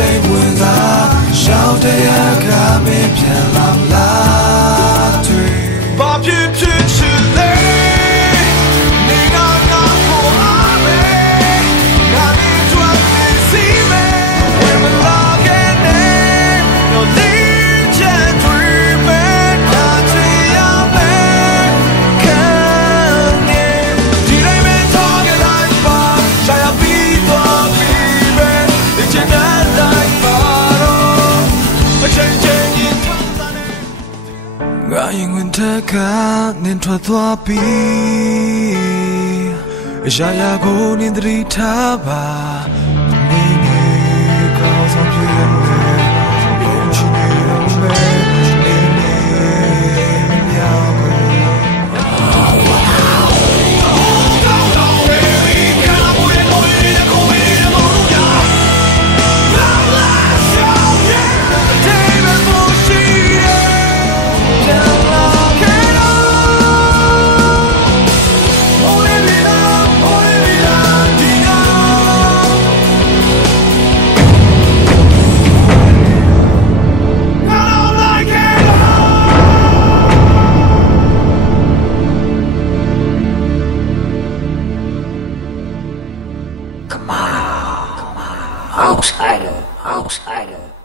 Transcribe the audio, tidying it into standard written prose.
စိတ်ဝင်စားရှောင်းတရားကမင်းပြန်လာလားတွေ့ဘာဖြစ်ဖြစ်ချင်လဲနေငါဖို့အားမေငါနေတွက်နေစီမဲဝင်မလာခဲ့နဲ့တော့ဒီချင်တွေ့မဲ့တာချင်ရမယ်ခံနေဒီတိုင်းမဲ့တော့ကြလိုက်ပါရှာရပြီးတော့ပြီးပဲဒီချင်တဲ့တိုင်းပါတော့အချိန်ချင်းရင်ငါရင်ဝင်တဲ့ကနင်ထွက်သွားပြီရာရာကိုနင်တရီထားပါနေနေကောင်းဆုံးဖြစ်ရမယ်ဘုံချင်နေတော့မယ်နေနေမြောက်ကိုOutsider.